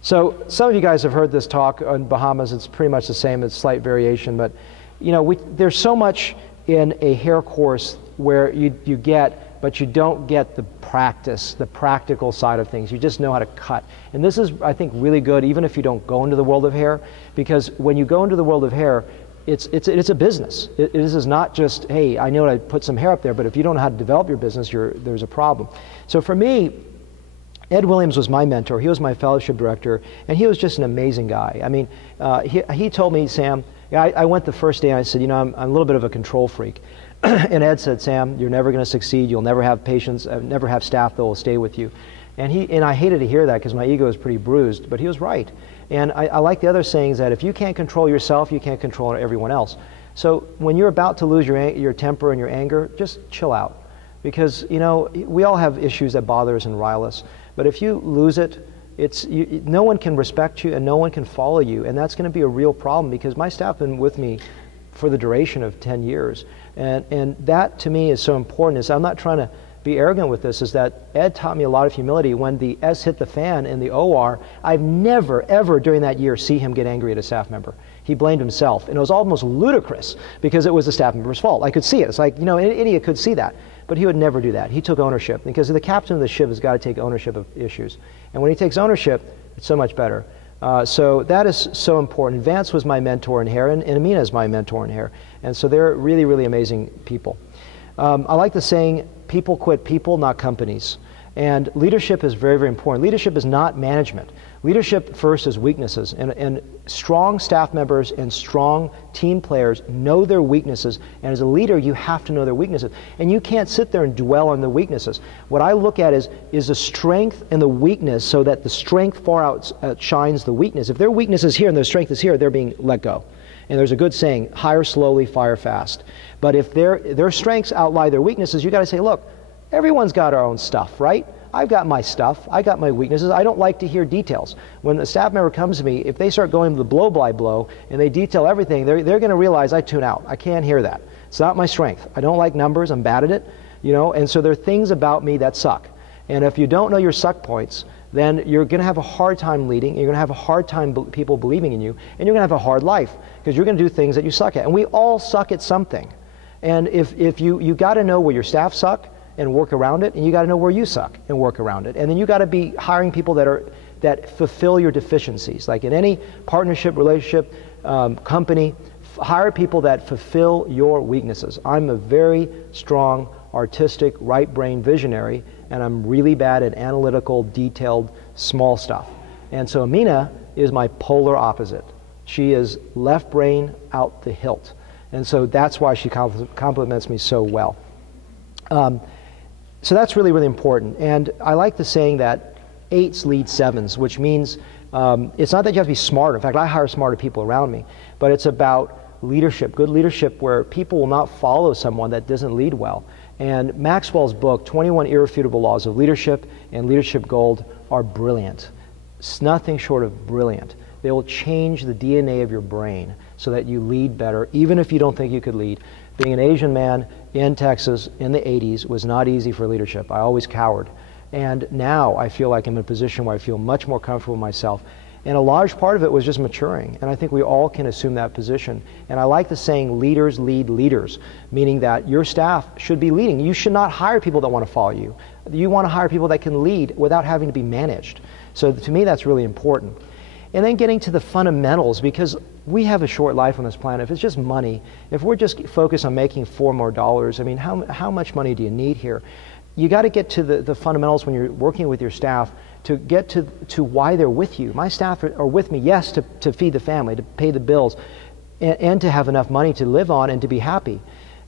So some of you guys have heard this talk on Bahamas. It's pretty much the same, it's slight variation, but you know, there's so much in a hair course where you get, but you don't get the practice, the practical side of things. You just know how to cut. And this is, I think, really good even if you don't go into the world of hair, because when you go into the world of hair, it's a business. This is not just, hey, I know I put some hair up there, but if you don't know how to develop your business, there's a problem. So for me, Ed Williams was my mentor. He was my fellowship director, and he was just an amazing guy. I mean, he told me, Sam, I went the first day and I said, you know, I'm a little bit of a control freak. And Ed said, Sam, you're never going to succeed. You'll never have patients, never have staff that will stay with you. And I hated to hear that because my ego was pretty bruised, but he was right. And I like the other sayings that if you can't control yourself, you can't control everyone else. So when you're about to lose your temper and your anger, just chill out. Because, you know, we all have issues that bother us and rile us. But if you lose it, no one can respect you and no one can follow you. And that's going to be a real problem because my staff have been with me for the duration of 10 years. And that to me is so important. Is I'm not trying to be arrogant with this, is that Ed taught me a lot of humility. When the S hit the fan in the OR, I've never, ever during that year see him get angry at a staff member. He blamed himself. And it was almost ludicrous because it was the staff member's fault. I could see it. It's like, you know, an idiot could see that. But he would never do that. He took ownership because the captain of the ship has got to take ownership of issues. And when he takes ownership, it's so much better. So that is so important. Vance was my mentor in hair, and Amina is my mentor in hair. And so they're really, really amazing people. I like the saying, people quit people, not companies. And leadership is very, very important. Leadership is not management. Leadership first is weaknesses. And strong staff members and strong team players know their weaknesses. And as a leader, you have to know their weaknesses. And you can't sit there and dwell on the weaknesses. What I look at is the strength and the weakness so that the strength far outshines the weakness. If their weakness is here and their strength is here, they're being let go. And there's a good saying, hire slowly, fire fast. But if their strengths outlie their weaknesses, you got to say, look, everyone's got our own stuff, right? I've got my stuff. I got my weaknesses. I don't like to hear details. When a staff member comes to me, if they start going to the blow-by-blow and they detail everything, they're going to realize I tune out. I can't hear that. It's not my strength. I don't like numbers. I'm bad at it, you know. And so there are things about me that suck. And if you don't know your suck points, then you're going to have a hard time leading. You're going to have a hard time people believing in you, and you're going to have a hard life because you're going to do things that you suck at. And we all suck at something. And if you got to know where your staff suck and work around it, and you got to know where you suck and work around it. And then you got to be hiring people that fulfill your deficiencies. Like in any partnership, relationship, company, hire people that fulfill your weaknesses. I'm a very strong, artistic, right-brain visionary, and I'm really bad at analytical, detailed, small stuff. And so Amina is my polar opposite. She is left brain out the hilt. And so that's why she compliments me so well. So that's really, really important. And I like the saying that 8s lead 7s, which means it's not that you have to be smarter. In fact, I hire smarter people around me. But it's about leadership, good leadership, where people will not follow someone that doesn't lead well. And Maxwell's book, 21 Irrefutable Laws of Leadership and Leadership Gold, are brilliant. It's nothing short of brilliant. They will change the DNA of your brain so that you lead better, even if you don't think you could lead. Being an Asian man in Texas in the 80s was not easy for leadership. I always cowered. And now I feel like I'm in a position where I feel much more comfortable with myself. And a large part of it was just maturing. And I think we all can assume that position. And I like the saying, leaders lead leaders, meaning that your staff should be leading. You should not hire people that want to follow you. You want to hire people that can lead without having to be managed. So to me, that's really important. And then getting to the fundamentals, because we have a short life on this planet. If it's just money, if we're just focused on making $4 more, I mean, how much money do you need here? You got to get to the fundamentals when you're working with your staff to get to why they're with you. My staff are with me, yes, to feed the family, to pay the bills, and to have enough money to live on and to be happy.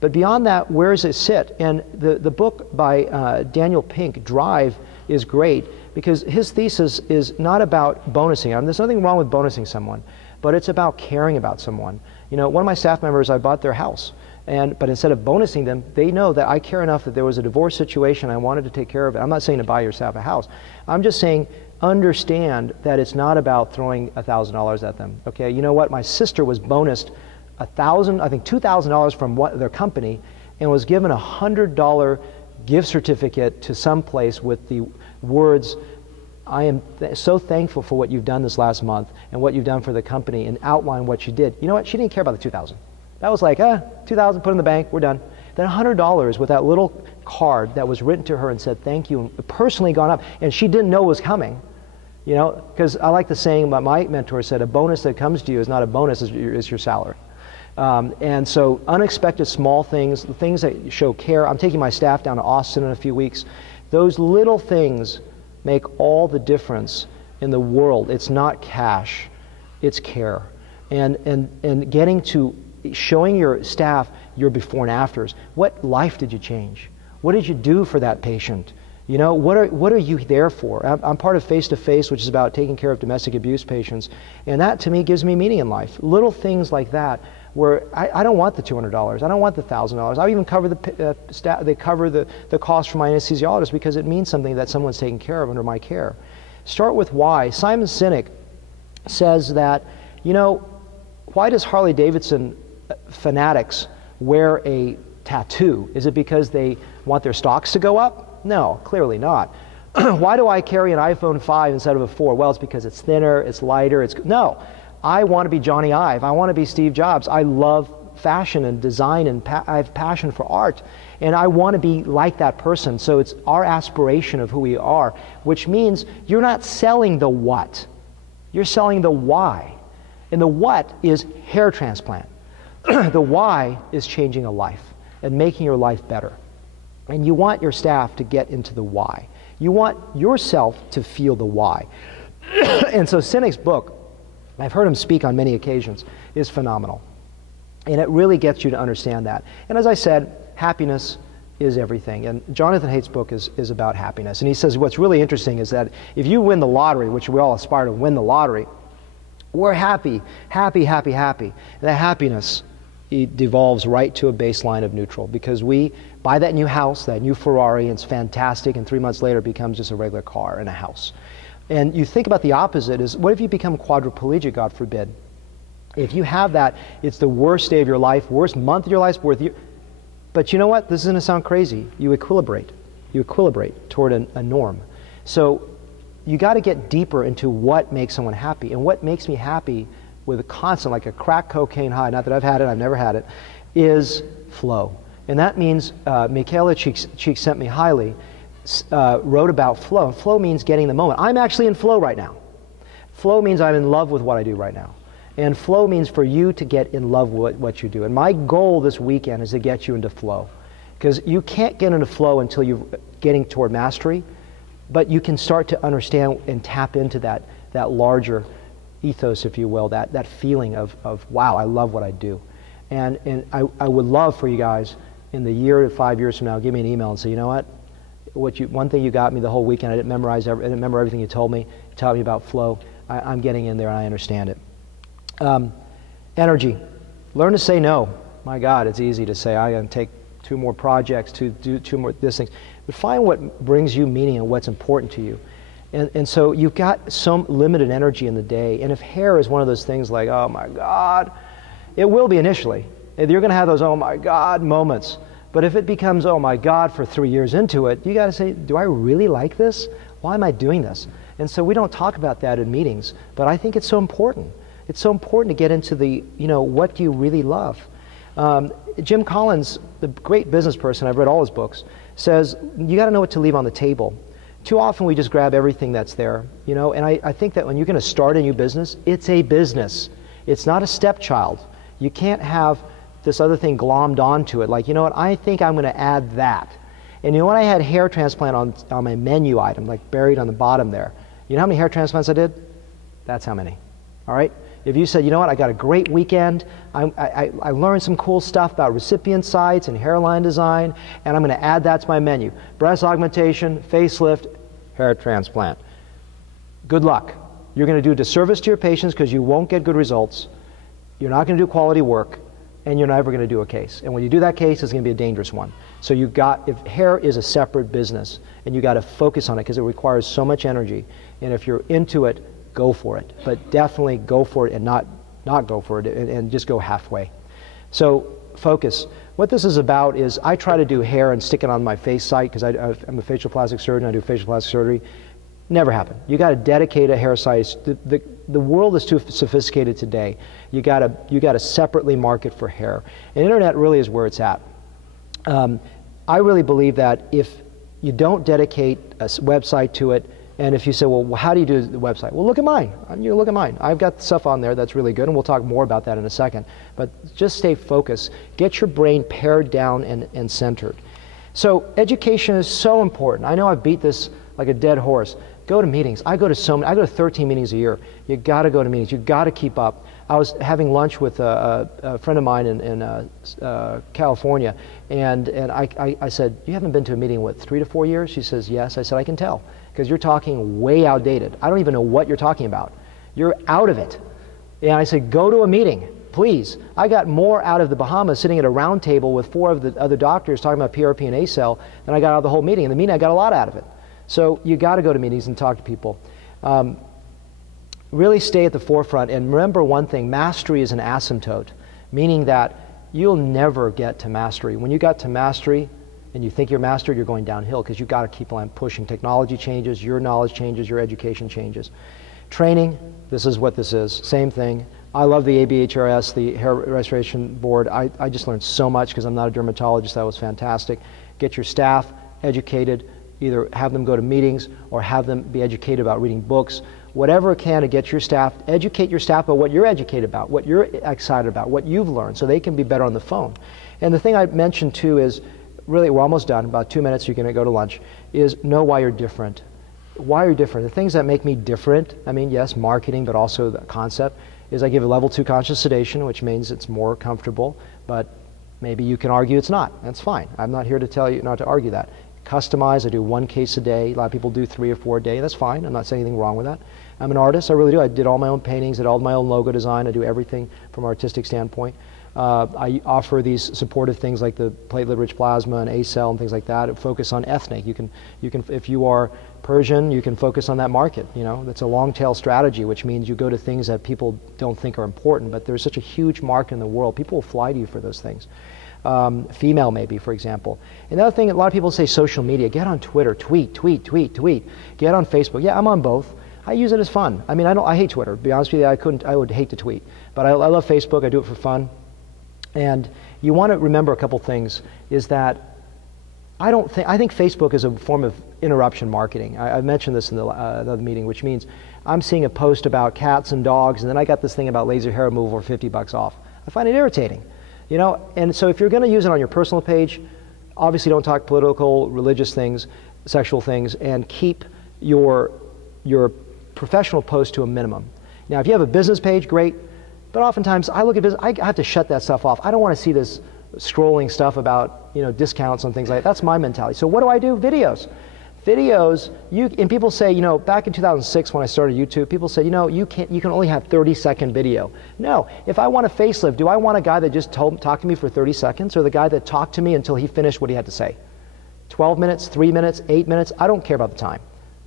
But beyond that, where does it sit? And the book by Daniel Pink, Drive, is great because his thesis is not about bonusing. There's nothing wrong with bonusing someone, but it's about caring about someone. You know, one of my staff members, I bought their house. But instead of bonusing them, they know that I care enough that there was a divorce situation, I wanted to take care of it. I'm not saying to buy your staff a house. I'm just saying understand that it's not about throwing $1,000 at them. Okay, you know what? My sister was bonused $2,000 from their company and was given $100 gift certificate to some place with the words, I am so thankful for what you've done this last month and what you've done for the company, and outline what you did. You know what? She didn't care about the $2,000. That was like, $2,000, put in the bank, we're done. Then $100 with that little card that was written to her and said thank you, and personally gone up, and she didn't know it was coming. You know, because I like the saying, but my mentor said, a bonus that comes to you is not a bonus, it's your salary. And so unexpected small things, the things that show care. I'm taking my staff down to Austin in a few weeks. Those little things make all the difference in the world. It's not cash, it's care. And getting to showing your staff your before and afters. What life did you change? What did you do for that patient? You know, what are you there for? I'm part of Face to Face, which is about taking care of domestic abuse patients, and that to me gives me meaning in life. Little things like that, where I don't want the $200, I don't want the $1,000. I'll even cover the cost for my anesthesiologist because it means something that someone's taking care of under my care. Start with why. Simon Sinek says that, you know, why does Harley Davidson fanatics wear a tattoo? Is it because they want their stocks to go up? No, clearly not. Why do I carry an iPhone 5 instead of a 4? Well, it's because it's thinner, it's lighter, no. I want to be Johnny Ive. I want to be Steve Jobs. I love fashion and design, and I have passion for art. And I want to be like that person. So it's our aspiration of who we are, which means you're not selling the what. You're selling the why. And the what is hair transplant. The why is changing a life and making your life better. And you want your staff to get into the why. You want yourself to feel the why. And so Sinek's book, I've heard him speak on many occasions, is phenomenal. And it really gets you to understand that. And as I said, happiness is everything. And Jonathan Haidt's book is about happiness. And he says what's really interesting is that if you win the lottery, which we all aspire to win the lottery, we're happy, happy, happy, happy. And that happiness, it devolves right to a baseline of neutral, because we buy that new house, that new Ferrari, and it's fantastic, and 3 months later it becomes just a regular car and a house. And you think about the opposite is, what if you become quadriplegic, God forbid? If you have that, it's the worst day of your life, worst month of your life, but you know what? This is going to sound crazy. You equilibrate. You equilibrate toward a norm. So you got to get deeper into what makes someone happy. And what makes me happy with a constant, like a crack cocaine high, not that I've had it, I've never had it, is flow. And that means, Michaela Cheek sent me highly, wrote about flow. And flow means getting the moment. I'm actually in flow right now. Flow means I'm in love with what I do right now. And flow means for you to get in love with what you do. And my goal this weekend is to get you into flow. Because you can't get into flow until you're getting toward mastery, but you can start to understand and tap into that larger ethos, if you will, that feeling of wow, I love what I do. And I would love for you guys in the year to 5 years from now, give me an email and say, you know what? One thing you got me the whole weekend, I didn't remember everything you told me. You taught me about flow. I'm getting in there and I understand it. Energy. Learn to say no. My God, it's easy to say, I'm going to take 2 more projects, to do 2 more this things. But find what brings you meaning and what's important to you. And so you've got some limited energy in the day. And if hair is one of those things like, oh my God, it will be initially. You're going to have those oh my God moments. But if it becomes oh my God for 3 years into it, you got to say, do I really like this? Why am I doing this? And so we don't talk about that in meetings, but I think it's so important. It's so important to get into the, what do you really love? Jim Collins, the great business person, I've read all his books, says you got to know what to leave on the table. Too often we just grab everything that's there, and I think that when you're going to start a new business, it's a business. It's not a stepchild. You can't have this other thing glommed onto it. Like, you know what, I think I'm going to add that. And you know what, I had hair transplant on my menu item, like buried on the bottom there. You know how many hair transplants I did? That's how many. All right? If you said, you know what, I got a great weekend, I learned some cool stuff about recipient sites and hairline design, and I'm going to add that to my menu. Breast augmentation, facelift, hair transplant. Good luck. You're going to do a disservice to your patients because you won't get good results. You're not going to do quality work, and you're never going to do a case. And when you do that case, it's going to be a dangerous one. So if hair is a separate business, and you got to focus on it because it requires so much energy, and if you're into it, go for it. But definitely go for it and not go for it and just go halfway. So focus. What this is about is I try to do hair and stick it on my face site because I'm a facial plastic surgeon. I do facial plastic surgery. Never happen. You got to dedicate a hair site. The world is too sophisticated today. You got to separately market for hair. And internet really is where it's at. I really believe that if you don't dedicate a website to it, and if you say, well, how do you do the website? Well, look at mine. You look at mine. I've got stuff on there that's really good, and we'll talk more about that in a second. But just stay focused. Get your brain pared down and centered. So education is so important. I know I've beat this like a dead horse. Go to meetings. I go to 13 meetings a year. You got to go to meetings. You got to keep up. I was having lunch with a friend of mine in California, and I said, you haven't been to a meeting in what, 3 to 4 years? She says, yes. I said, I can tell, because you're talking way outdated. I don't even know what you're talking about. You're out of it. And I said, go to a meeting, please. I got more out of the Bahamas sitting at a round table with 4 of the other doctors talking about PRP and ACell than I got out of the whole meeting. In the meeting, I got a lot out of it. So you got to go to meetings and talk to people. Really stay at the forefront, and remember one thing: mastery is an asymptote, meaning that you'll never get to mastery. When you got to mastery and you think you're mastered, you're going downhill, because you've got to keep on pushing. Technology changes, your knowledge changes, your education changes. Training, this is what this is, same thing. I love the ABHRS, the Hair Restoration Board. I just learned so much because I'm not a dermatologist. That was fantastic. Get your staff educated. Either have them go to meetings or have them be educated about reading books. Whatever it can to get your staff, educate your staff about what you're educated about, what you're excited about, what you've learned, so they can be better on the phone. And the thing I mentioned too is, really, we're almost done, about 2 minutes, you're going to go to lunch, is know why you're different. Why you're different. The things that make me different, I mean, yes, marketing, but also the concept, is I give a level 2 conscious sedation, which means it's more comfortable, but maybe you can argue it's not. That's fine. I'm not here to tell you not to argue that. Customize, I do 1 case a day. A lot of people do 3 or 4 a day. That's fine. I'm not saying anything wrong with that. I'm an artist. I really do. I did all my own paintings, did all my own logo design. I do everything from an artistic standpoint. I offer these supportive things like the platelet-rich plasma and ACell and things like that. Focus on ethnic. You can, if you are Persian, you can focus on that market. You know, that's a long-tail strategy, which means you go to things that people don't think are important, but there's such a huge market in the world. People will fly to you for those things. Female maybe, for example. Another thing, a lot of people say social media. Get on Twitter, tweet. Get on Facebook. Yeah, I'm on both. I use it as fun. I mean, I hate Twitter. To be honest with you, I would hate to tweet. But I love Facebook. I do it for fun. And you want to remember a couple things, is that I think Facebook is a form of interruption marketing. I mentioned this in the other meeting, which means I'm seeing a post about cats and dogs, and then I got this thing about laser hair removal for $50 off. I find it irritating. You know, and so if you're going to use it on your personal page, obviously don't talk political, religious things, sexual things, and keep your professional post to a minimum. Now, if you have a business page, great, but oftentimes I look at business, I have to shut that stuff off. I don't want to see this scrolling stuff about, you know, discounts and things like that. That's my mentality. So what do? Videos. Videos, and people say, you know, back in 2006 when I started YouTube, people said, you know, you can only have 30-second video. No, if I want a facelift, do I want a guy that just talked to me for 30 seconds, or the guy that talked to me until he finished what he had to say? 12 minutes, 3 minutes, 8 minutes, I don't care about the time,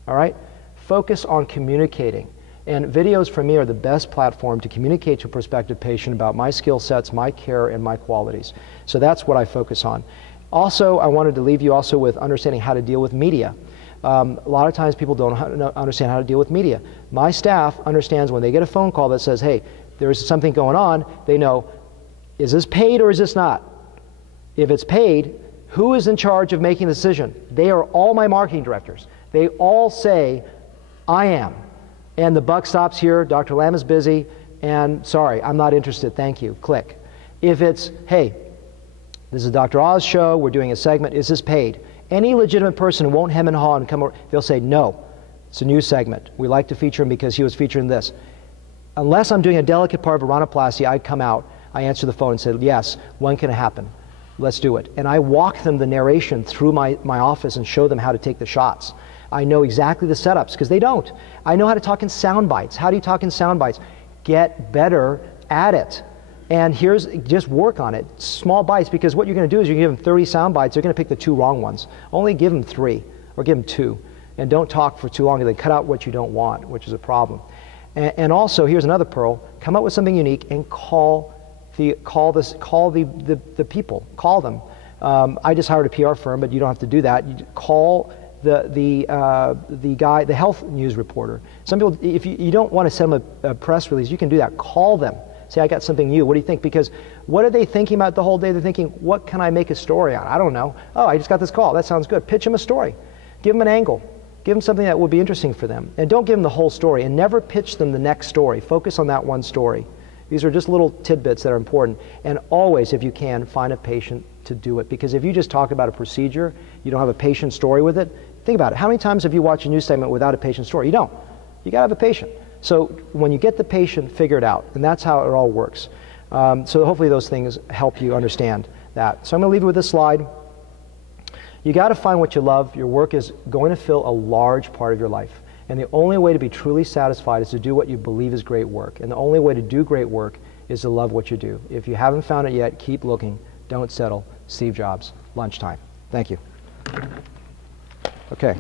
all right? Focus on communicating. And videos for me are the best platform to communicate to a prospective patient about my skill sets, my care, and my qualities. So that's what I focus on. Also, I wanted to leave you also with understanding how to deal with media. A lot of times people don't understand how to deal with media. My staff understands when they get a phone call that says, hey, there's something going on, they know, is this paid or is this not? If it's paid, who is in charge of making the decision? They are all my marketing directors. They all say, I am. And the buck stops here, Dr. Lam is busy, and sorry, I'm not interested, thank you, click. If it's, hey, this is Dr. Oz show, we're doing a segment, is this paid? Any legitimate person won't hem and haw and come over, they'll say, no, it's a new segment. We like to feature him because he was featured in this. Unless I'm doing a delicate part of a rhinoplasty, I come out, I answer the phone and say, yes, when can it happen? Let's do it. And I walk them the narration through my office and show them how to take the shots. I know exactly the setups, because they don't. I know how to talk in sound bites. How do you talk in sound bites? Get better at it. And just work on it. Small bites, because what you're going to do is you're going to give them 30 sound bites. They're going to pick the 2 wrong ones. Only give them 3 or give them 2. And don't talk for too long, and then cut out what you don't want, which is a problem. And also, here's another pearl. Come up with something unique and call the people. Call them. I just hired a PR firm, but you don't have to do that. You call the guy, the health news reporter. Some people, if you don't want to send them a press release, you can do that. Call them. Say, I got something new. What do you think? Because what are they thinking about the whole day? They're thinking, what can I make a story on? I don't know. Oh, I just got this call. That sounds good. Pitch them a story. Give them an angle. Give them something that would be interesting for them. And don't give them the whole story. And never pitch them the next story. Focus on that one story. These are just little tidbits that are important. And always, if you can, find a patient to do it. Because if you just talk about a procedure, you don't have a patient story with it, think about it. How many times have you watched a news segment without a patient story? You don't. You got to have a patient. So when you get the patient, figure it out. And that's how it all works. So hopefully those things help you understand that. So I'm going to leave you with this slide. You got to find what you love. Your work is going to fill a large part of your life. And the only way to be truly satisfied is to do what you believe is great work. And the only way to do great work is to love what you do. If you haven't found it yet, keep looking. Don't settle. Steve Jobs, lunchtime. Thank you. Okay.